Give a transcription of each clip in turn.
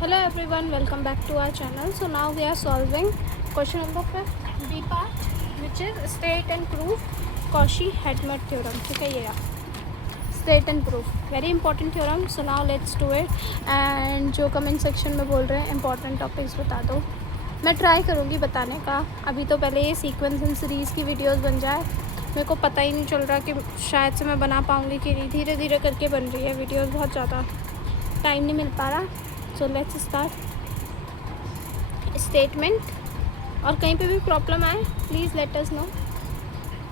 Hello everyone, welcome back to our channel. So now we are solving question number 5 B part, which is state and prove Cauchy-Hedman theorem. ठीक है, ये state and prove very important theorem. So now let's do it. And जो comment section में बोल रहे हैं important topics बता दो, मैं ट्राई करूँगी बताने का. अभी तो पहले ये सीक्वेंस एंड सीरीज़ की वीडियोस बन जाए. मेरे को पता ही नहीं चल रहा कि शायद से मैं बना पाऊँगी कि नहीं. धीरे धीरे करके बन रही है वीडियोस, बहुत ज़्यादा टाइम नहीं मिल पा रहा. So let's start. स्टेटमेंट, और कहीं पे भी प्रॉब्लम आए प्लीज़ लेट अस नो.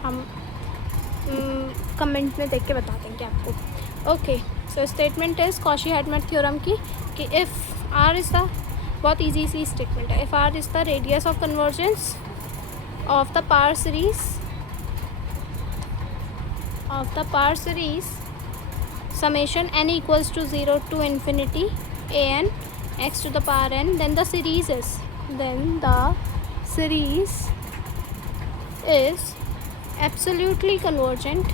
हम कमेंट में देख के बता देंगे आपको. Okay, so statement is Cauchy Hadamard theorem की कि इफ़ आर इज़ द, बहुत इजी सी स्टेटमेंट है. If r is the radius of convergence of the power series summation n equals to 0 to infinity a n x to the power n, then the series is absolutely convergent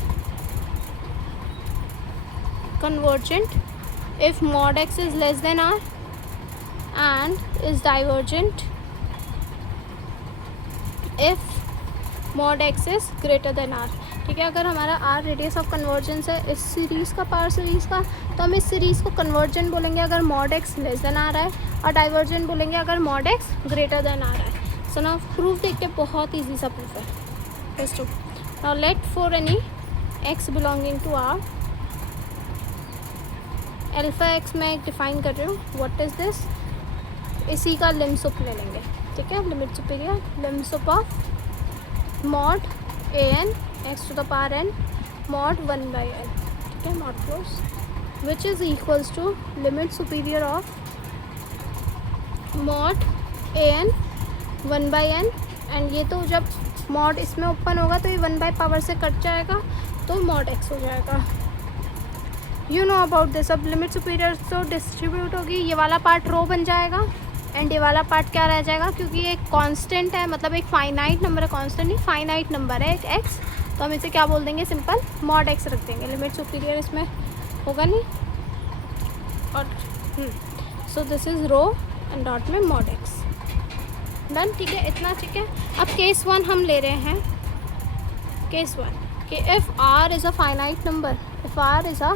if mod x is less than r and is divergent if mod x is greater than r. ठीक है, अगर हमारा r radius of convergence है इस series का, power series का, तो हम इस सीरीज़ को कन्वर्जेंट बोलेंगे अगर मॉड x लेस देन आ रहा है, और डाइवर्जेंट बोलेंगे अगर मॉड x ग्रेटर देन आ रहा है. सो नाउ प्रूफ देखते हैं, बहुत इजी सा प्रूफ है. Just to now let for any x belonging to r, alpha x मैं डिफाइन कर रही हूँ. What is this? इसी का लिम सुप ले लेंगे. ठीक है, limit superior lim sup of mod an x to the power n mod 1 by n. ठीक है, mod close which is equals to limit superior of mod an 1 by n. And ये तो जब mod इसमें ओपन होगा तो ये 1 by power से कट जाएगा तो mod x हो जाएगा. You know about this. अब लिमिट सुपीरियर तो डिस्ट्रीब्यूट होगी, ये वाला पार्ट रो बन जाएगा एंड ये वाला पार्ट क्या रह जाएगा, क्योंकि ये एक कांस्टेंट है, मतलब एक फाइनाइट नंबर है. कांस्टेंट नहीं, फाइनाइट नंबर है एक x, तो हम इसे क्या बोल देंगे, सिंपल मॉड x रख देंगे. लिमिट सुपीरियर इसमें होगा नहीं. और so this is rho and dot में मॉड x. डन. ठीक है, इतना ठीक है. अब केस 1 हम ले रहे हैं. केस 1 कि if r is a finite number, if r is a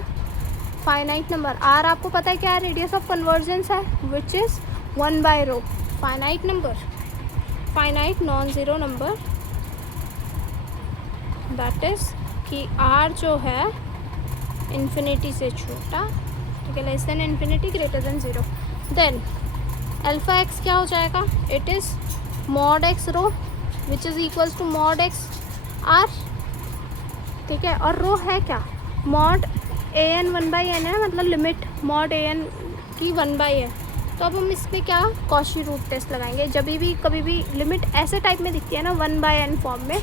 finite number, r आपको पता है क्या है, रेडियस ऑफ कन्वर्जेंस है, which is 1 by rho. Finite number, finite non zero number, that is कि r जो है इन्फिनिटी से छोटा. ठीक है, less than infinity, greater than zero. Then alpha x क्या हो जाएगा, it is mod x rho which is equals to mod x r. ठीक है, और रो है क्या, मॉड an 1 बाई n है, मतलब लिमिट मॉड an की 1 बाई है. तो अब हम इसमें क्या, कॉशी रूट टेस्ट लगाएंगे. जब भी कभी भी लिमिट ऐसे टाइप में दिखती है ना 1 बाई n फॉर्म में,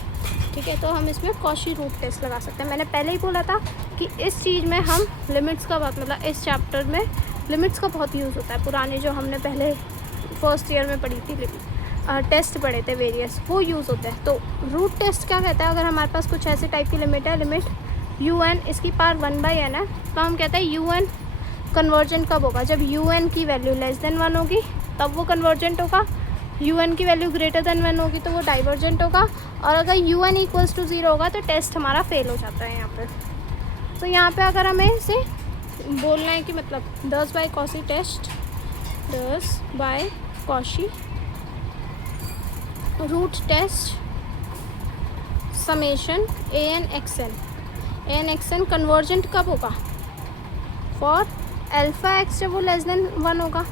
ठीक है, तो हम इसमें कॉशी रूट टेस्ट लगा सकते हैं. मैंने पहले ही बोला था कि इस चीज़ में हम लिमिट्स का बहुत, मतलब इस चैप्टर में लिमिट्स का बहुत यूज़ होता है. पुराने जो हमने पहले फर्स्ट ईयर में पढ़ी थी टेस्ट पढ़े थे वेरियस, वो यूज़ होते हैं. तो रूट टेस्ट क्या कहता है, अगर हमारे पास कुछ ऐसे टाइप की लिमिट है, लिमिट un इसकी पावर 1 बाई n है, तो हम कहते हैं un कन्वर्जेंट कब होगा, जब un की वैल्यू लेस देन 1 होगी तब वो कन्वर्जेंट होगा. un की वैल्यू ग्रेटर देन 1 होगी तो वो डाइवर्जेंट होगा. और अगर un इक्वल्स टू 0 होगा तो टेस्ट हमारा फेल हो जाता है यहाँ पे. तो यहाँ पे अगर हमें इसे बोलना है कि मतलब 10 by Cauchy test, 10 by Cauchy root test summation an xn convergent कब होगा, फॉर अल्फ़ा x जब वो लेस देन 1 होगा,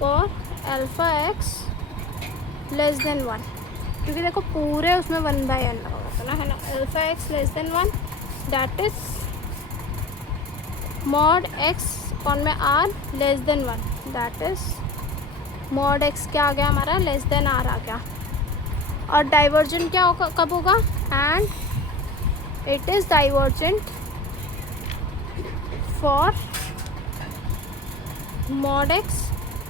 for alpha x less then 1, क्योंकि देखो पूरे उसमें 1 बाई n लगा होता है ना. Alpha x less then 1, that is mod x कौन में r less than 1, that is mod x क्या आ गया हमारा, लेस देन r आ गया. और डाइवर्जेंट क्या होगा, कब होगा, and it is divergent for mod x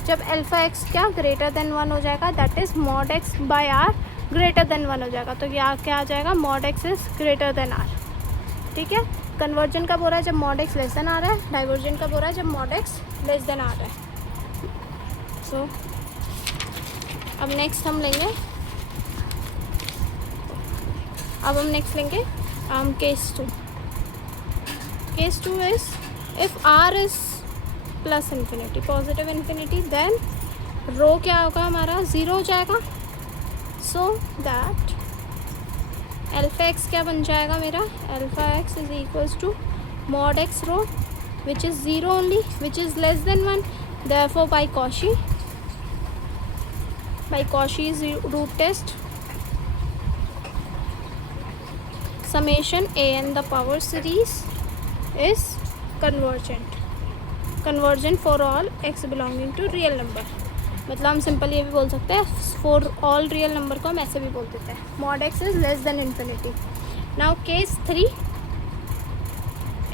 जब अल्फ़ा x क्या ग्रेटर देन 1 हो जाएगा, that is mod x by r greater than 1 हो जाएगा. तो यहाँ क्या आ जाएगा, mod x is greater than r. ठीक है, कन्वर्जन कब हो रहा है, जब मॉड x लेस देन आ रहा है. डाइवर्जन कब हो रहा है, जब मॉड x लेस देन आ रहा है. सो अब नेक्स्ट हम लेंगे case 2. Case 2 is if r is plus infinity, positive infinity, then rho क्या होगा हमारा 0 हो जाएगा. सो दैट अल्फा एक्स क्या बन जाएगा मेरा, alpha x is equals to mod x rho which is 0 only, which is less than 1. Therefore by Cauchy's root test, summation a n the power series is convergent for all x belonging to real number. मतलब हम simple ये भी बोल सकते हैं for all real number को हम ऐसे भी बोल देते हैं. mod x is less than infinity. Now case 3,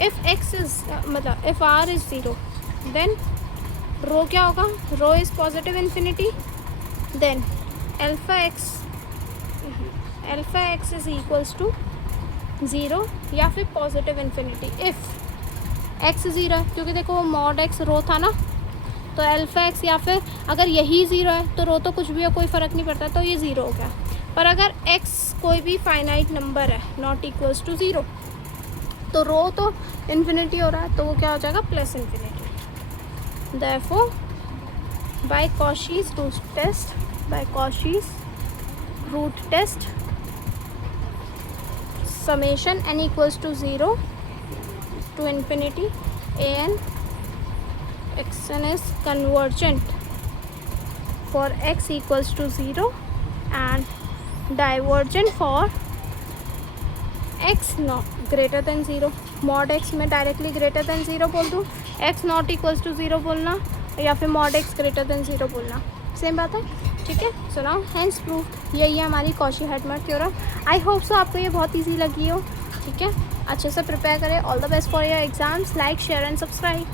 if x is मतलब if r is 0, then rho क्या होगा, rho is positive infinity, then alpha x is equals to 0 या फिर पॉजिटिव इन्फिनिटी. इफ़ एक्स 0, क्योंकि देखो वो मॉड एक्स रो था ना, तो अल्फा एक्स या फिर अगर यही 0 है तो रो तो कुछ भी हो, कोई फ़र्क नहीं पड़ता, तो ये 0 हो गया. पर अगर x कोई भी फाइनाइट नंबर है नॉट इक्वल्स टू 0, तो रो तो इन्फिनिटी हो रहा है, तो वो क्या हो जाएगा, plus infinity. Therefore by Cauchy's root test, summation n equals to 0 to infinity a n xn is convergent for x equals to 0 and divergent for x not greater than 0. mod x में directly greater than 0 बोल दूँ, x not equals to 0 बोलना, या फिर mod x greater than 0 बोलना, same बात है. ठीक है. सो नाउ हेंस प्रूफ, यही है हमारी कॉची-हेडमर थ्योरम. आई होप सो आपको ये बहुत ईजी लगी हो. ठीक है, अच्छे से प्रिपेयर करें. All the best for your exams. Like, share and subscribe.